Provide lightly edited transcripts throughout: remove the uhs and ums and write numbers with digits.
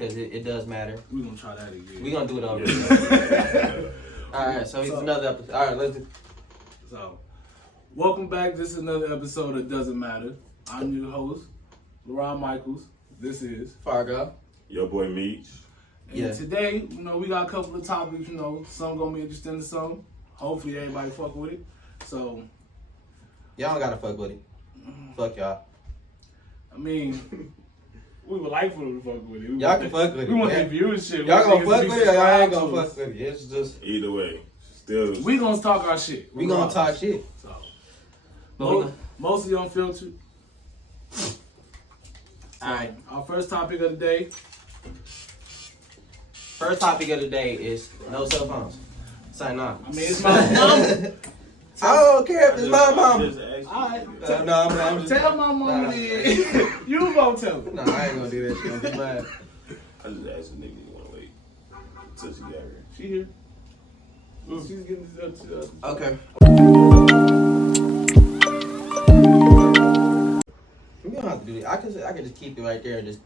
because it does matter. We're going to try that again. We're going to do it over. Alright, so it's another episode. Alright, let's do. So, welcome back. This is another episode of Doesn't Matter. I'm your host, LeRon Michaels. This is Fargo. Your boy MEACH. And today, we got a couple of topics, some gonna be interesting to some. Hopefully everybody fuck with it. So y'all don't gotta fuck with it. Fuck y'all. I mean, we would like for them to fuck with it. Y'all can fuck with it. We want their viewership. Y'all gonna fuck with it or y'all ain't gonna fuck with it. It's just either way. Still we gonna talk our shit. We gonna talk shit. So mostly unfiltered. Alright, our first topic of the day. First topic of the day is no cell phones. Sign on. I mean, it's my mama. I don't care if it's my mama. Alright. I'm just tell my mama then. You gonna tell her. No, I ain't gonna do that. She gonna be mad. I just asked a nigga you wanna wait until she got here. She here. She's getting this up. Okay. We don't have to do that. I could just keep it right there and just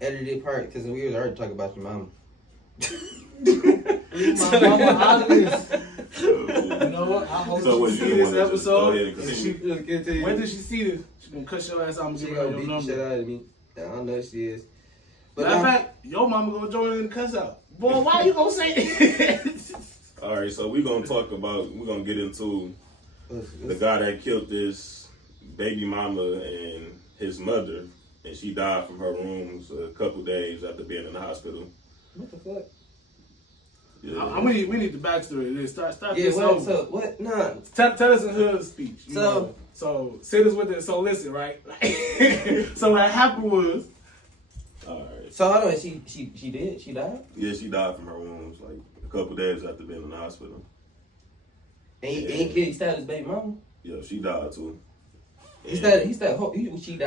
edit it part because we was already talking about your mama. My mama out of this. You know what? I hope she see this episode. When did she see this? She gonna cut your ass out and give her your number. Shit out of me. I don't know if she is. But matter of fact, your mama gonna join in the cuss out. Boy, why you gonna say that? Alright, so we're gonna get into the guy that killed this baby mama and his mother, and she died from her wounds a couple days after being in the hospital. What the fuck? Yeah. We need the backstory of this. Start this what, over. So, what? Nah. Tell us in hood speech. So sit us with it. So listen, right? So what happened was. Alright. So hold on, she did? She died? Yeah, she died from her wounds like a couple days after being in the hospital. And he stabbed his baby mama? Yeah, she died too. She died.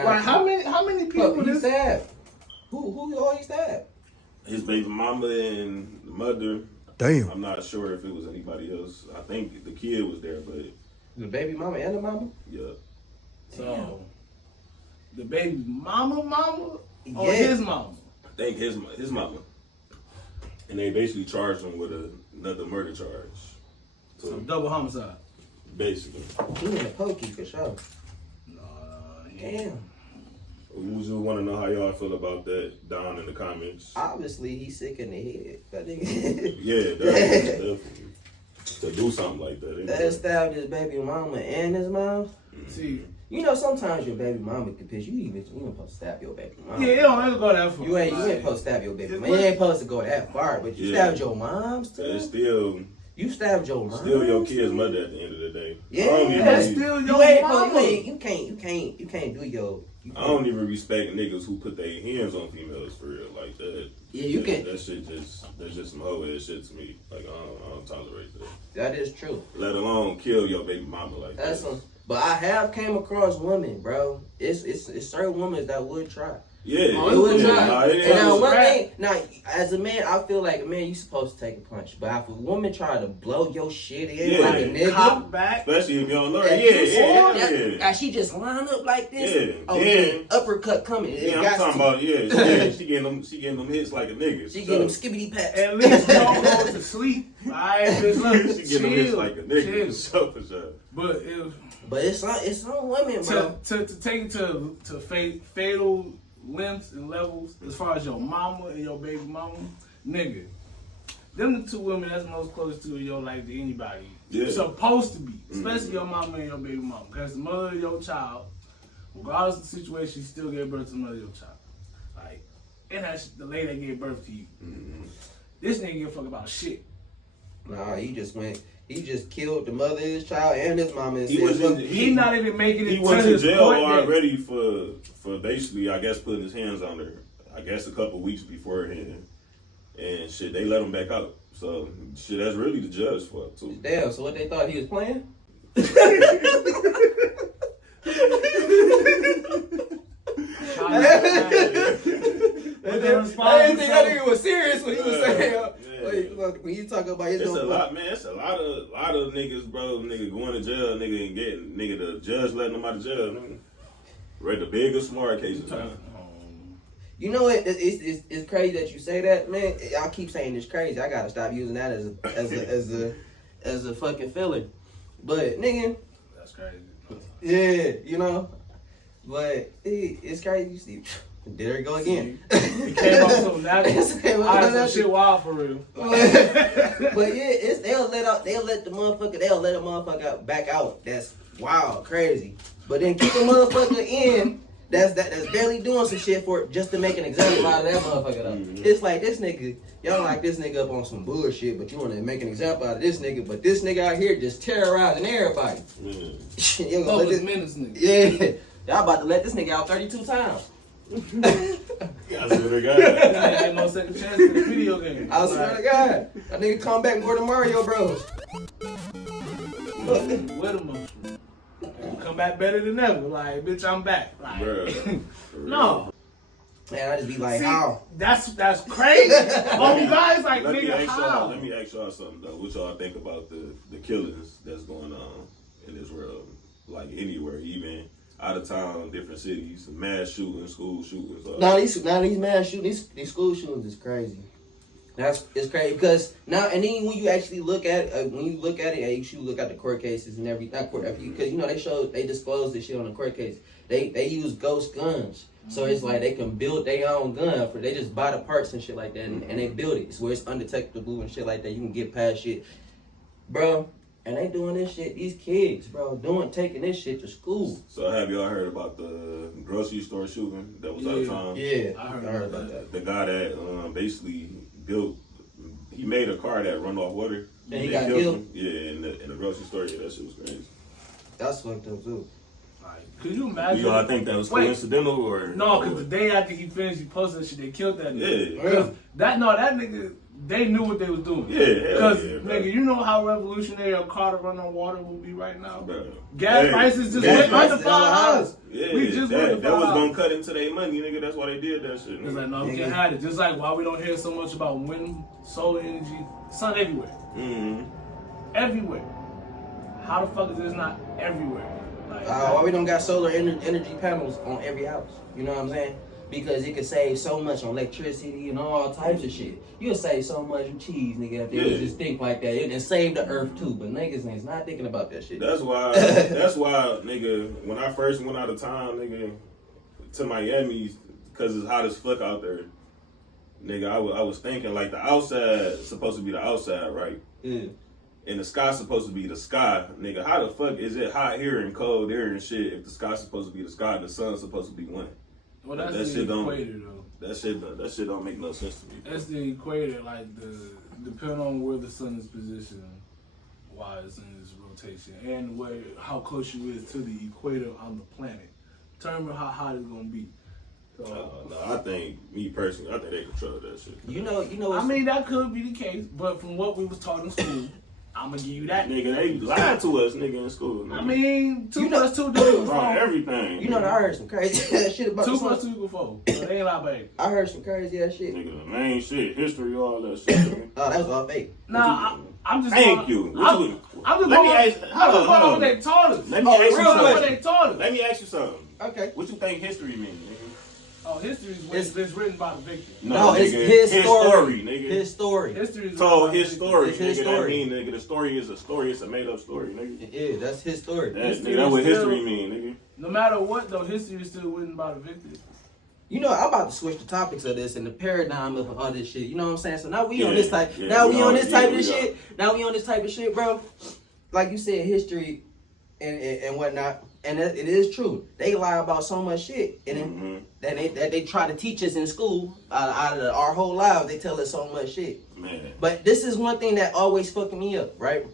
Right, how many people he stabbed? Who all he stabbed? His baby mama and the mother. Damn. I'm not sure if it was anybody else. I think the kid was there, but The baby mama and the mama? yeah. So the baby mama or his mama? I think his mama. And they basically charged him with another murder charge. So double homicide. Basically. He in a pokey for sure. Damn. We just want to know how y'all feel about that down in the comments. Obviously, he's sick in the head. That nigga. Yeah, definitely. To do something like that. That stabbed his baby mama and his mom. See, sometimes your baby mama can piss. You ain't supposed to stab your baby mama. yeah, it don't ever go that far. You ain't supposed to stab your baby mama. You ain't supposed to go that far, but you stabbed your mom's too. It's still. You stabbed your mom. Still your kid's mother at the end of the day. Yeah, that's still your mama. You can't do your. I don't even respect niggas who put their hands on females for real like that. Yeah, you can. That shit that's just some hoe ass shit to me. Like I don't tolerate that. That is true. Let alone kill your baby mama like that. But I have came across women, bro. It's certain women that would try. Yeah, it would try. Now, as a man, I feel like you supposed to take a punch. But if a woman try to blow your shit in like a nigga, cop back, especially if you don't know, yeah. She just line up like this. Uppercut coming. Yeah, I'm talking about she getting them hits like a nigga. She getting them skibbity pats. At least don't go to sleep. Alright, bitch, look, she getting them hits like a nigga. For sure. But it's some women, bro. To take it to fatal lengths and levels as far as your mama and your baby mama, nigga. Them the two women that's most close to your life to anybody. Yeah. Supposed to be. Especially your mama and your baby mama. Because the mother of your child, regardless of the situation, she still gave birth to the mother of your child. Like, and that's the lady that gave birth to you. Mm-hmm. This nigga give a fuck about shit. Nah, he just killed the mother of his child and his mama. And he not even making it. He went to jail already for basically, I guess, putting his hands on her. I guess a couple weeks beforehand, and shit, they let him back out. So shit, that's really the judge's fault too. Damn. So what they thought he was playing? I didn't think that nigga was serious when he was saying. Like, when you talk about his it's a lot, man. It's a lot of niggas, bro. Nigga going to jail, nigga, and getting the judge letting them out of jail. Nigga. Right, the big or smart cases. You know what? It's crazy that you say that, man. I keep saying it's crazy. I gotta stop using that as a fucking filler. But nigga, that's crazy. Yeah, you know. But it's crazy. You see, there it go again. It came off so natural. Some shit wild for real. But yeah, they'll let a motherfucker out, back out. That's wild, crazy. But then keep a motherfucker in. That's barely doing some shit for it just to make an example out of that motherfucker though. Mm-hmm. It's like this nigga, y'all like this nigga up on some bullshit, but you want to make an example out of this nigga, but this nigga out here just terrorizing everybody. You gonna let this menace nigga. Yeah, y'all about to let this nigga out 32 times. I swear to God. This ain't no second chance in the video game. I swear to God, that nigga come back more than Mario Bros. With a motion. Come back better than ever. Like, bitch, I'm back. Like, no. Man, I just be like, see, how? That's crazy. Oh, guys, like, nigga, how? Let me ask y'all something, though. What y'all think about the killings that's going on in this world? Like, anywhere, even out of town, different cities, mass shootings, school shootings. These mass shootings, these school shootings is crazy. It's crazy because now and then when you actually look at it, you should look at the court cases and because you know they disclose this shit on the court case. They use ghost guns, so it's like they can build their own gun they just buy the parts and shit like that and they build it. It's where it's undetectable and shit like that. You can get past shit, bro. And they doing this shit. These kids, bro, taking this shit to school. So have y'all heard about the grocery store shooting that was out of town? Yeah, I heard about that. The guy that basically he made a car that run off water. And he got killed? Yeah, in the grocery store. Yeah, that shit was crazy. That's fucked up too. Like, could you imagine? You all think that was coincidental or? No, because the day after he finished, he posted that shit. They killed that nigga. Yeah. That nigga. They knew what they was doing. Yeah, because nigga, you know how revolutionary a car to run on water will be right now. Bro. Gas prices just went under $5. Yeah, we just went that was gonna cut into their money, nigga. That's why they did that shit. It's like, no, we can't hide it. Just like why we don't hear so much about wind, solar energy, sun everywhere. Mm-hmm. Everywhere. How the fuck is this not everywhere? Like, why we don't got solar energy panels on every house? You know what I'm saying? Because it could save so much on electricity and all types of shit. You'll save so much on cheese, nigga, if they would just think like that. And save the earth too, but niggas is not thinking about that shit. That's why, nigga, when I first went out of town, nigga, to Miami, because it's hot as fuck out there, nigga, I was thinking like the outside supposed to be the outside, right? Yeah. And the sky's supposed to be the sky, nigga. How the fuck is it hot here and cold here and shit if the sky's supposed to be the sky and the sun's supposed to be one? Well, that's the equator, though. That shit don't make no sense to me. That's the equator, like depending on where the sun is positioned, while it's in its rotation, and how close you is to the equator on the planet, determine how hot it's gonna be. So, no, I think me personally, I think they control that shit. You know. I mean, that could be the case, but from what we was taught in school. I'm gonna give you that. Nigga, they lied to us, nigga, in school. Nigga. I mean, 2 plus 2 equals 4. Everything. You know that I heard some crazy shit about 2 plus 2 equals 4. So they ain't lie, baby. I heard some crazy ass shit. Nigga, the main shit, history, all that shit. Nigga. Oh, that was all fake. Nah, I'm just. Thank you. I'm just going on what they taught us. Let me ask you something. What they taught us. Let me ask you something. Okay. What you think history means, nigga? Oh, history is it's written by the victim. No, it's nigga, his story, nigga. His story. History is told his story, his nigga. story. That mean, nigga, the story is a story. It's a made up story, nigga. Yeah, that's his story. That's what history mean, nigga. No matter what, though, history is still written by the victim. You know, I'm about to switch the topics of this and the paradigm of all this shit. You know what I'm saying? So now we on this type. Yeah, now we on this type of shit. Now we on this type of shit, bro. Like you said, history and whatnot. And it is true. They lie about so much shit, and then they try to teach us in school. Out of our whole lives, they tell us so much shit. Man. But this is one thing that always fucking me up, right?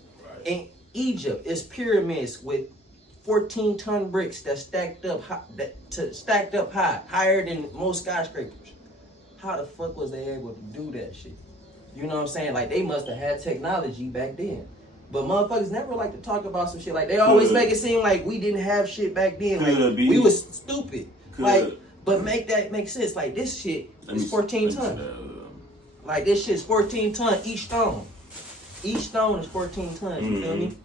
In Egypt, it's pyramids with 14-ton bricks that stacked up high, higher than most skyscrapers. How the fuck was they able to do that shit? You know what I'm saying? Like they must have had technology back then. But motherfuckers never like to talk about some shit. Like they always make it seem like we didn't have shit back then. Like we was stupid. Like, but make that make sense. Like this shit is 14 tons. Like this shit's 14 tons each stone. Each stone is 14 tons. You feel me?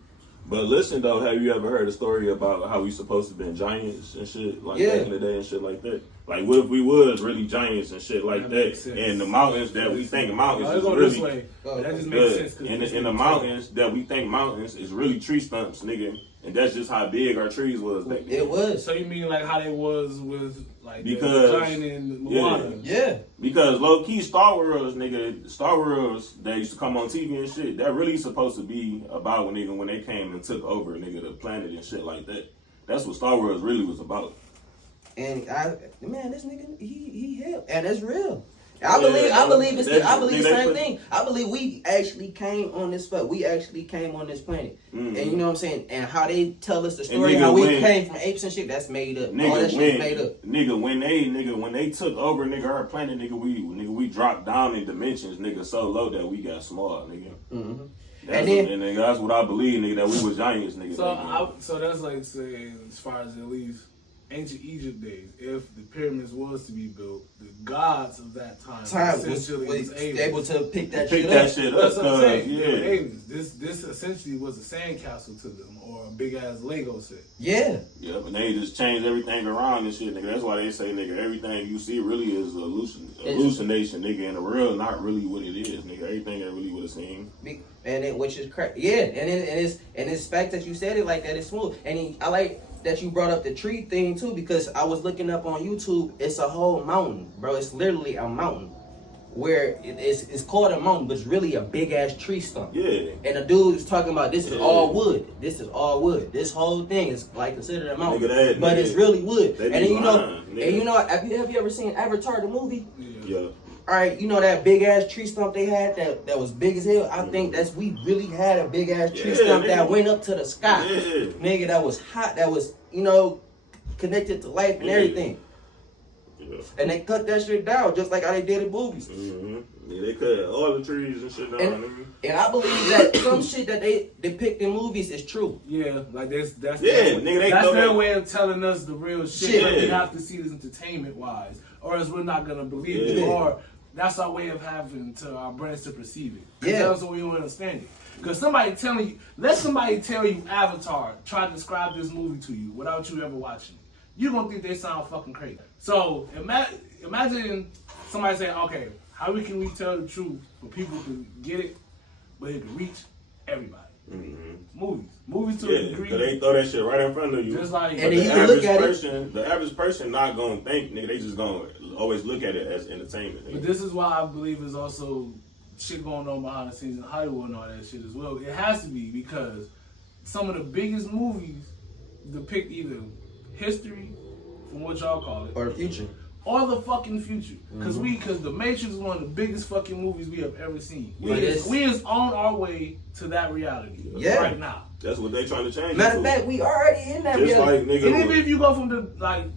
But listen though, have you ever heard a story about how we supposed to been giants and shit like back in the day and shit like that? Like, what if we was really giants and shit like makes that? sense. And the mountains that we think mountains Let's is go really this way. That just makes sense. in the mountains that we think mountains is really tree stumps, nigga. And that's just how big our trees was back then. It was. So you mean like how they was with like Because- the giant in Moana? Yeah. Because low key Star Wars, nigga, Star Wars that used to come on TV and shit, that really supposed to be about when they came and took over, nigga, the planet and shit like that. That's what Star Wars really was about. And this nigga, he hell, and that's real. I believe the same thing. I believe we actually came on this we actually came on this planet. Mm-hmm. And you know what I'm saying? And how they tell us the story, how we came from apes and shit, that's made up. All that shit's made up. Nigga, when they took over, nigga, our planet, we dropped down in dimensions, nigga, so low that we got small, nigga. Mm-hmm. Nigga, that's what I believe, nigga, that we was giants, nigga. So that's like saying, as far as at least ancient Egypt days, if the pyramids was to be built, the gods of that time essentially was able to pick that shit up. That's what I'm saying. Yeah. Aliens. This essentially was a sandcastle to them, or a big ass Lego set. Yeah. Yeah, but they just changed everything around and shit, nigga. That's why they say, nigga, everything you see really is hallucination, nigga, and the real not really what it is, nigga. Everything ain't really what it seems. And it, which is correct. Yeah, and it's fact that you said it like that. It's smooth. And I like that you brought up the tree thing too, because I was looking up on YouTube. It's a whole mountain, bro. It's literally a mountain where it's called a mountain, but it's really a big ass tree stump. Yeah. And the dude is talking about this is all wood. This is all wood. This whole thing is like considered a mountain, but it's really wood. And then have you ever seen Avatar the movie? Yeah. All right, you know that big ass tree stump they had that was big as hell. I think we really had a big ass tree stump that went up to the sky, nigga. That was hot. That was connected to life and everything. Yeah. And they cut that shit down just like how they did in movies. Mm-hmm. Yeah, they cut all the trees and shit down. And I believe that some shit that they depict in movies is true. Yeah, like that's that's their way of telling us the real shit. Like we have to see this entertainment wise, or else we're not gonna believe it. Or that's our way of having to our brains to perceive it. That's what we don't understand it. Because let somebody tell you Avatar, try to describe this movie to you without you ever watching it. You're gonna think they sound fucking crazy. So imagine somebody saying, okay, how can we tell the truth for people to get it, but it can reach everybody? Mm-hmm. Movies to a degree. Because they throw that shit right in front of you. Just like, and you look at the average person not gonna think, nigga. They just gonna always look at it as entertainment. Nigga. But this is why I believe there's also shit going on behind the scenes in Hollywood and all that shit as well. It has to be, because some of the biggest movies depict either history, from what y'all call it, or the future, or the fucking future. Because The Matrix is one of the biggest fucking movies we have ever seen. We is on our way to that reality right now. That's what they trying to change. Matter of fact, we already in that reality. Like, and even if you go from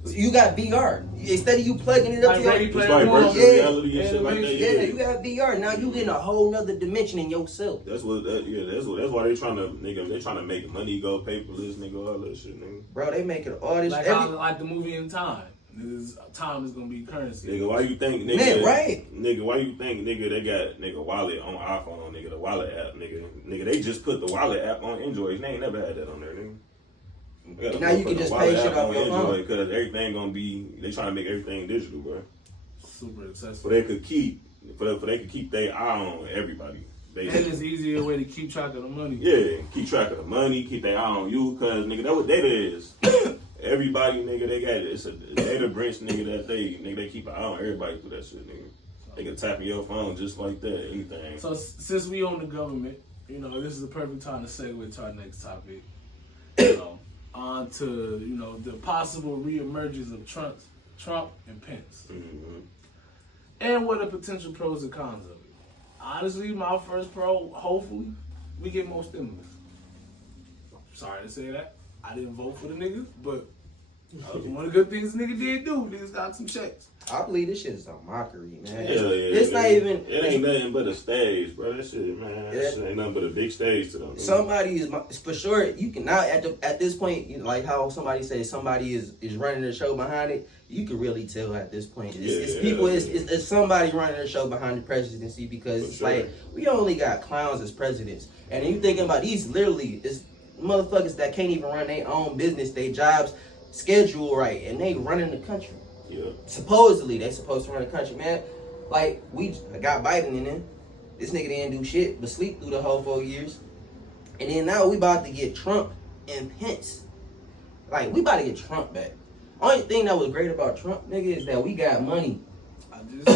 you got VR. Instead of you plugging it up to your virtual reality and shit like that. Yeah, you got VR. Now you in a whole nother dimension in yourself. That's why they trying to, nigga. They trying to make money go paperless, nigga. All that shit, nigga. Bro, they making all this. Like the movie In Time. Time is gonna be currency. Nigga, why you think, nigga? Man, right? Nigga, why you think, nigga? They got nigga wallet on iPhone, nigga. The wallet app, nigga. Nigga, they just put the wallet app on Android. They ain't never had that on there, nigga. Now you can just pay shit off your phone because everything gonna be. They trying to make everything digital, bro. Super accessible. So they could keep their eye on everybody. And it's easier way to keep track of the money. Yeah, keep track of the money, keep their eye on you, cause nigga, that's what data is. Everybody, nigga, they got it. It's a data branch, nigga, that they keep an eye on everybody through that shit, nigga. They can tap in your phone just like that, anything. So since we own the government, this is the perfect time to segue to our next topic. On to, the possible reemergence of Trump and Pence. Mm-hmm. And what are potential pros and cons of it. Honestly, my first pro, hopefully, we get more stimulus. Sorry to say that. I didn't vote for the niggas, but one of the good things the nigga did do, niggas got some checks. I believe this shit is a mockery, man. It's not even. It ain't nothing but a stage, bro. That shit, man. That shit ain't nothing but a big stage to them. Somebody is for sure. You can now at this point, like how somebody says somebody is running the show behind it. You can really tell at this point. It's somebody running the show behind the presidency, because it's like we only got clowns as presidents, and you thinking about these literally is motherfuckers that can't even run their own business, their jobs schedule right, and they running the country. Yeah. Supposedly, they supposed to run the country, man. Like, we got Biden in there. This nigga didn't do shit but sleep through the whole 4 years. And then now we about to get Trump and Pence. Like, we about to get Trump back. Only thing that was great about Trump, nigga, is that we got money. I just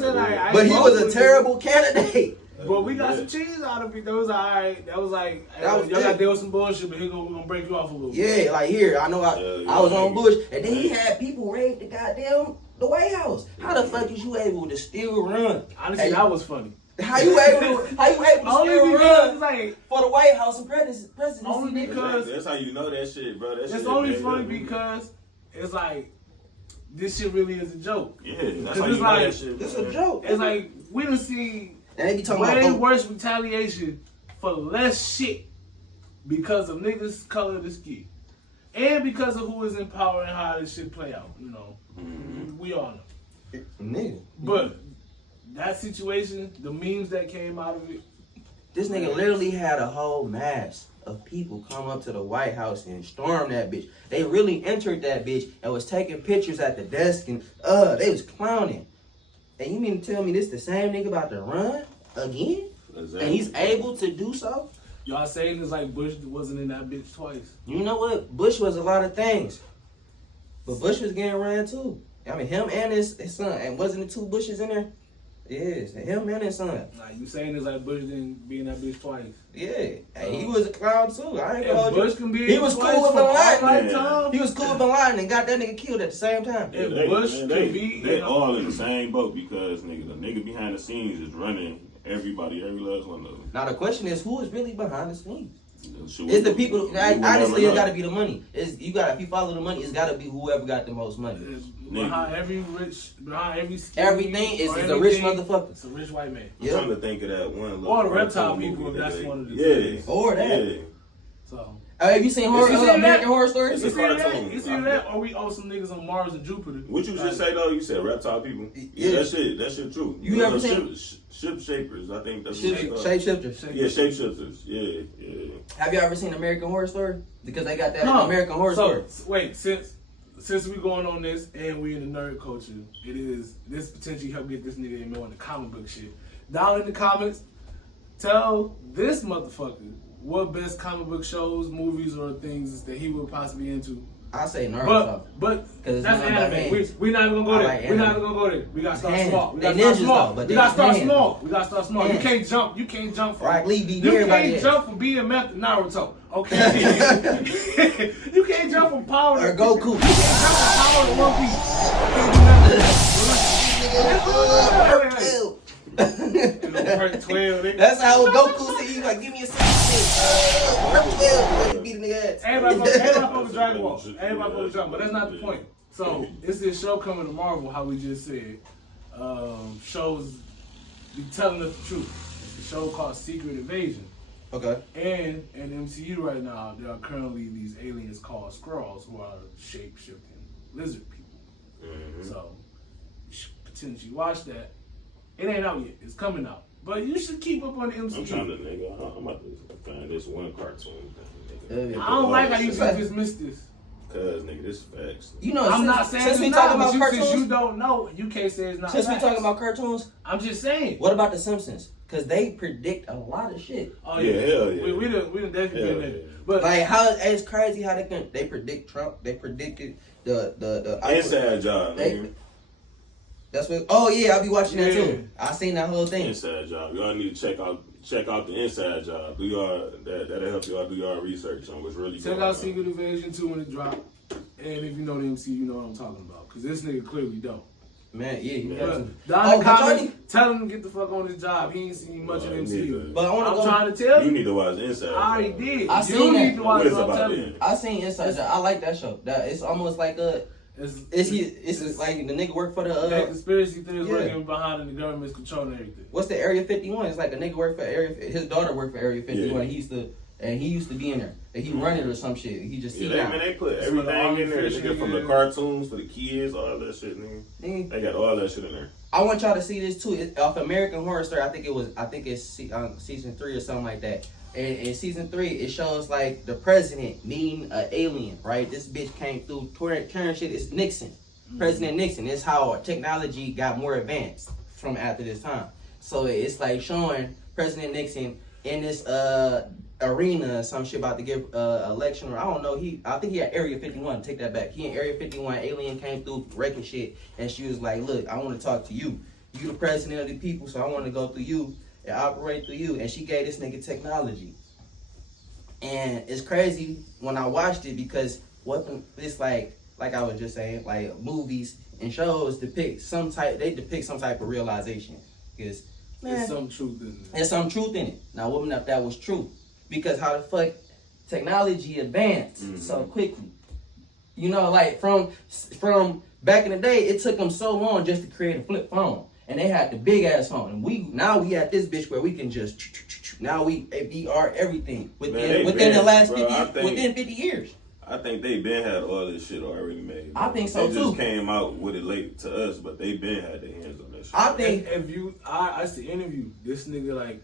said, But he was a terrible candidate. But we got some cheese out of it. That was alright. That was like, That was y'all got to it. deal with some bullshit, but we're gonna break you off a little. Yeah, like here, I know I was on Bush, and then he had people raid the goddamn the White House. How the fuck is you able to still run? Honestly, that was funny. How you able to Only still because, run like, for the White House and presidency? Only nigga? because That's how you know that shit, bro. That it's shit only made funny up. because it's like this shit really is a joke. Yeah, that's Cause how you it's know like- that shit. It's bro. a joke. It's like we done seen And they be talking way about worse retaliation for less shit because of niggas' color of the skin. And because of who is in power and how this shit play out, you know. We all know. nigga. But that situation, the memes that came out of it, This nigga literally had a whole mass of people come up to the White House and storm that bitch. They really entered that bitch and was taking pictures at the desk and they was clowning. And you mean to tell me this the same nigga about to run again? Exactly. And he's able to do so? y'all saying it's like Bush wasn't in that bitch twice. You know what? Bush was a lot of things. But Bush was getting ran too. I mean, him and his son. And wasn't the two Bushes in there? Yes, him and his son. Like you saying it's like Bush didn't be in that bitch twice. Yeah, and he was a clown too. I ain't gonna hold Bush you. can be He in was twice cool with for Bin all Laden. lifetime. He was cool with Bin Laden and got that nigga killed at the same time. If They- Bush man, can be they in a- all in the same boat because nigga, the nigga behind the scenes is running everybody, every last one of them. Now the question is, who is really behind the scenes? Shit, It's the we- people. we will never Honestly, it's know. got to be the money. It's you got. If you follow the money, it's got to be whoever got the most money. Behind every scheme Everything is or a rich anything, motherfucker. It's a rich white man. I'm Yep. trying to think of that one. Little Or the reptile cartoon people, movie if that's that one of the yeah, things. Or that. Yeah. So Have you seen horror, You seen American that? Horror Story? It's you a see that? cartoon. You see that? Or we owe some niggas on Mars and Jupiter. What you just say though? You said reptile people. Yeah. That shit true. You never seen- ship shapers? I think that's what it's called. Shapeshifters. Yeah, shapeshifters. Yeah. Have you ever seen American Horror Story? Because they got that No. American Horror Story. So wait, since we going on this and we in the nerd culture, it is this potentially help get this nigga in more in the comic book shit. Down in the comments, tell this motherfucker what best comic book shows, movies, or things that he would possibly into. I say Naruto. But 'Cause it's that's not about anime. hands. We're not even gonna go I there. like We're not anime. even gonna go there. We gotta start Hands. small. We They gotta start ninjas, small. though, but We gotta they start hands. small. We gotta start small. You Hands. can't jump. You can't jump from. Rock Lee be You everybody can't else. jump from being meth to Naruto. Okay. You can't jump from power to Or Goku. You can't jump from power to One Piece. Ew. Hurt 12. nigga. That's how Goku said, you like, give me a 66. Beat a nigga ass. Everybody fuck with Dragon Ball. Everybody fuck with Dragon Ball. But that's not the point. So it's this show coming to Marvel, how we just said. Shows be telling us the truth. It's a show called Secret Invasion. Okay. And in MCU right now, there are currently these aliens called Skrulls who are shape-shifting lizard people. Mm-hmm. So you should potentially watch that. It ain't out yet. It's coming out. But you should keep up on the MCU. I'm trying to nigga. I'm about to find this one cartoon. Nigga. Yeah. I don't like how you It's just like- dismiss this. Cause nigga, this facts. You know, I'm not saying since it's we not, talking but about since you cartoons, don't know, you can't say it's not. since we facts. talking about cartoons, I'm just saying. what about the Simpsons? Because they predict a lot of shit. Oh Yeah, hell yeah. We done definitely Hell been there. yeah. But Like how it's crazy how they predict Trump. They predicted the Inside job, They- nigga. That's what. Oh yeah, I'll be watching that Yeah. too. I seen that whole thing. Inside job. Y'all need to check out the inside job. Do y'all that'll help y'all do y'all research on what's really check going out on. Secret Invasion 2 when it drop. And if you know the MC, you know what I'm talking about. Because this nigga clearly don't. Man, yeah, you Yeah. got But to. down in Oh, the but comments, Johnny- tell him to get the fuck on his job. He ain't seen much of Nah, MCU. nigga. But I want I'm to go. trying to tell You you. need to watch Inside. I already did. I you seen need that. to What watch is what I'm about telling then? you. I seen Inside Job. I like that show. That it's almost like it's like the nigga work for that the conspiracy theories yeah. working behind and the government's controlling everything. what's the Area 51? It's like a nigga work for Area. His daughter worked for Area 51. Yeah. He used to be in there. And he run it or some shit. He just see Yeah, now. they put It's for the everything army in there, fishing, nigga, from the yeah. cartoons for the kids, all that shit, nigga. Mm. They got all that shit in there. I want y'all to see this too. It's off American Horror Story. I think it's season 3 or something like that. And in season 3, it shows like the president meeting an alien. Right, this bitch came through tearing shit. It's Nixon. President Nixon. It's how technology got more advanced from after this time. So it's like showing President Nixon in this arena or some shit about to give election, or I don't know. I think he had Area 51. Take that back. He in Area 51. Alien came through wrecking shit, and she was like, "Look, I want to talk to you. You the president of the people, so I want to go through you and operate through you." And she gave this nigga technology, and it's crazy when I watched it because it's like I was just saying, like movies and shows depict some type of realization. Because there's some truth in it. There's some truth in it. Now, what if that was true? Because how the fuck technology advanced so quickly? You know, like from back in the day, it took them so long just to create a flip phone, and they had the big ass phone. And we had this bitch where we can just now we VR everything within the last 50 years. I think they been had all this shit already made. I think so they too. They just came out with it late to us, but they been had their hands on that shit. I think I see interview this nigga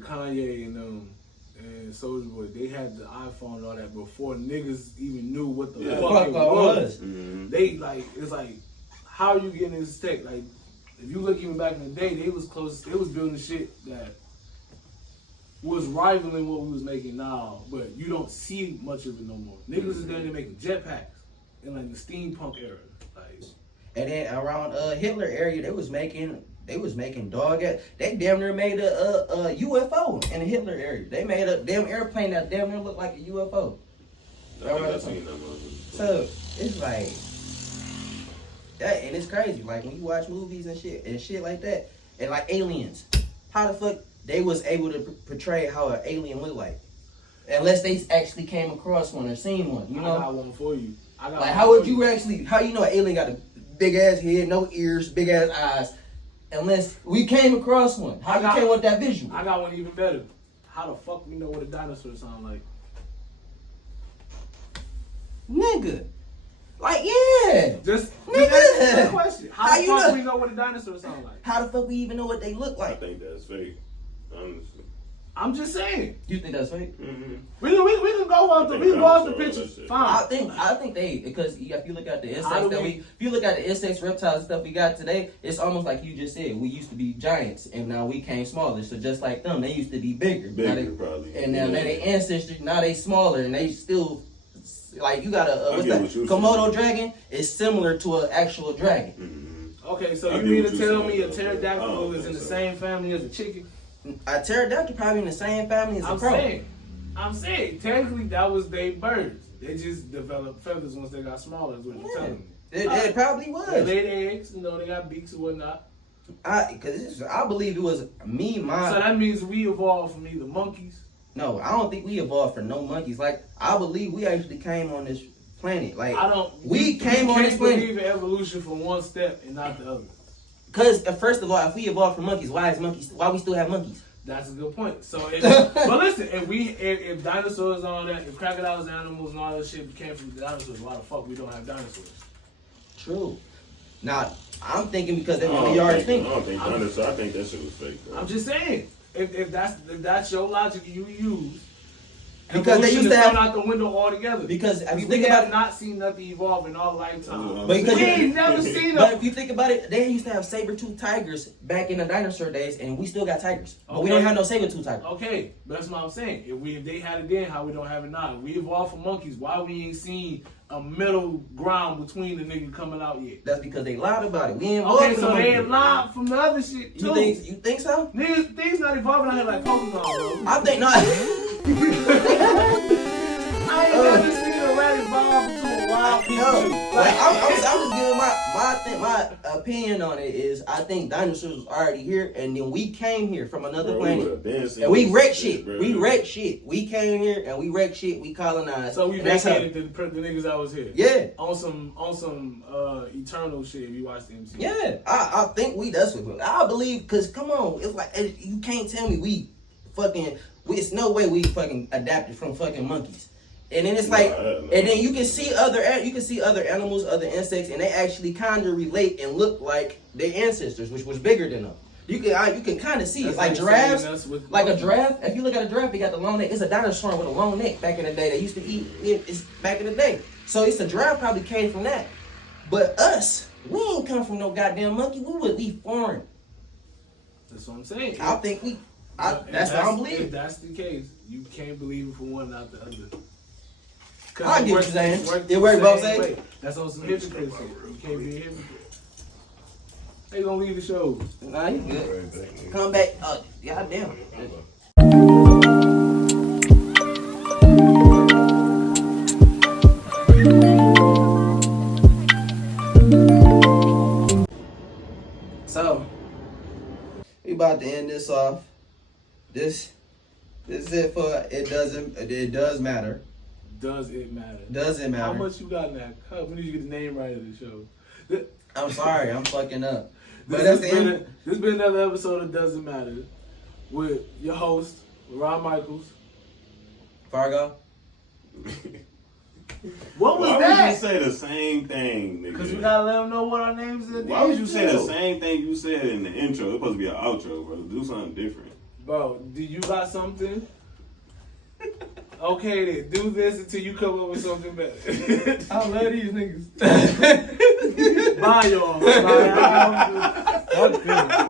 Kanye and Soulja Boy. They had the iPhone and all that before niggas even knew what the fuck it was. Mm-hmm. They it's like, how are you getting this tech? Like, if you look even back in the day, they was building shit that was rivaling what we was making now, but you don't see much of it no more. Niggas is down there making jetpacks in like the steampunk era. Like, and then around Hitler area, they was making dog ass. They damn near made a UFO in the Hitler area. They made a damn airplane that damn near looked like a UFO. So it's like that, and it's crazy. Like when you watch movies and shit like that, and like aliens, how the fuck they was able to portray how an alien looked like, unless they actually came across one or seen one. You know, I got one for you. How would you actually? How you know an alien got a big ass head, no ears, big ass eyes? Unless we came across one. How you came with that visual? I got one even better. How the fuck we know what a dinosaur sound like? Nigga. Like, yeah. Just nigga. Answer the question. How the fuck know? we know what a dinosaur sound like? How the fuck we even know what they look I like? think that's fake, honestly. I'm just saying. You think that's fake? Mm-hmm. We can go off the pictures. Fine. I think they, because if you look at the insects if you look at the insects, reptiles, and stuff we got today, it's almost like you just said. We used to be giants, and now we came smaller. So just like them, they used to be bigger. Probably. And now they ancestors, now they smaller, and they still like you got a Komodo dragon is similar to an actual dragon. Mm-hmm. Okay, so you mean to tell me a pterodactyl is in the same family as a chicken? A pterodactyl probably in the same family as a crow. I'm saying, technically that was their birds. They just developed feathers once they got smaller, is what you're telling me. It probably was. They laid eggs, they got beaks and whatnot. I believe it was So that means we evolved from either monkeys. No, I don't think we evolved from no monkeys. Like, I believe we actually came on this planet. Like, we came on this planet. believe in evolution from one step and not the other. Because first of all, if we evolved from monkeys, why we still have monkeys? That's a good point. So, but listen, if dinosaurs and all that, if crocodiles, animals, and all that shit came from dinosaurs, why the fuck we don't have dinosaurs? True. Now, I'm thinking because they I already think. I don't think dinosaurs. I think that shit was fake. Bro. I'm just saying, if that's your logic you use. Because they used to have out the window altogether. Because if you we think about have not seen nothing evolve in our lifetime. We ain't never seen them. But if you think about it, they used to have saber-toothed tigers back in the dinosaur days, and we still got tigers. But we don't have no saber-toothed tigers. Okay, but that's what I'm saying. If they had it then, how we don't have it now? If we evolved from monkeys, why we ain't seen a middle ground between the nigga coming out yet? That's because they lied about it. We ain't okay, so they ain't lied from the other shit too. You think so? Niggas, things not evolving out here like Pokemon, bro. I think not. I ain't never seen a rat evolve into a wild Pikachu. I'm just giving my opinion on it is I think dinosaurs was already here, and then we came here from another planet, and we wrecked shit. We wrecked shit. We came here and we wrecked shit. We colonized. So we vacated the niggas that was here. Yeah. On some eternal shit. If you watch the MCU. Yeah, I think that's what I believe. Because come on, it's like you can't tell me it's no way we fucking adapted from fucking monkeys. And then it's like, and then you can see other animals, other insects, and they actually kind of relate and look like their ancestors, which was bigger than them. You can kind of see it, like giraffes. Like a giraffe, if you look at a giraffe, they got the long neck. It's a dinosaur with a long neck. Back in the day, they used to eat. It's back in the day, so it's a giraffe probably came from that. But us, we ain't come from no goddamn monkey. We would be foreign. That's what I'm saying. I think we. That's what I If believe. that's the case, you can't believe it for one, not the other. I get what you're saying. It works works the both same ways. way. That's on some hypocrite shit. You can't be a hypocrite. They gonna leave the show. Nah, you good. Come back. Goddamn. So, we about to end this off. This is it for it does matter. Does it matter? Does it matter? How much you got in that cup? When did you get the name right of the show? I'm sorry, I'm fucking up. But that's the end. This has been another episode of Doesn't Matter with your host, Ron Michaels. Fargo. What was Why that? would you say the same thing, nigga? Because we gotta let them know what our names is. Why would you say the same thing you said in the intro? It's supposed to be an outro, bro. Do something different. Bro, do you got something? Okay then, do this until you come up with something better. I love these niggas. Bye y'all. Bye.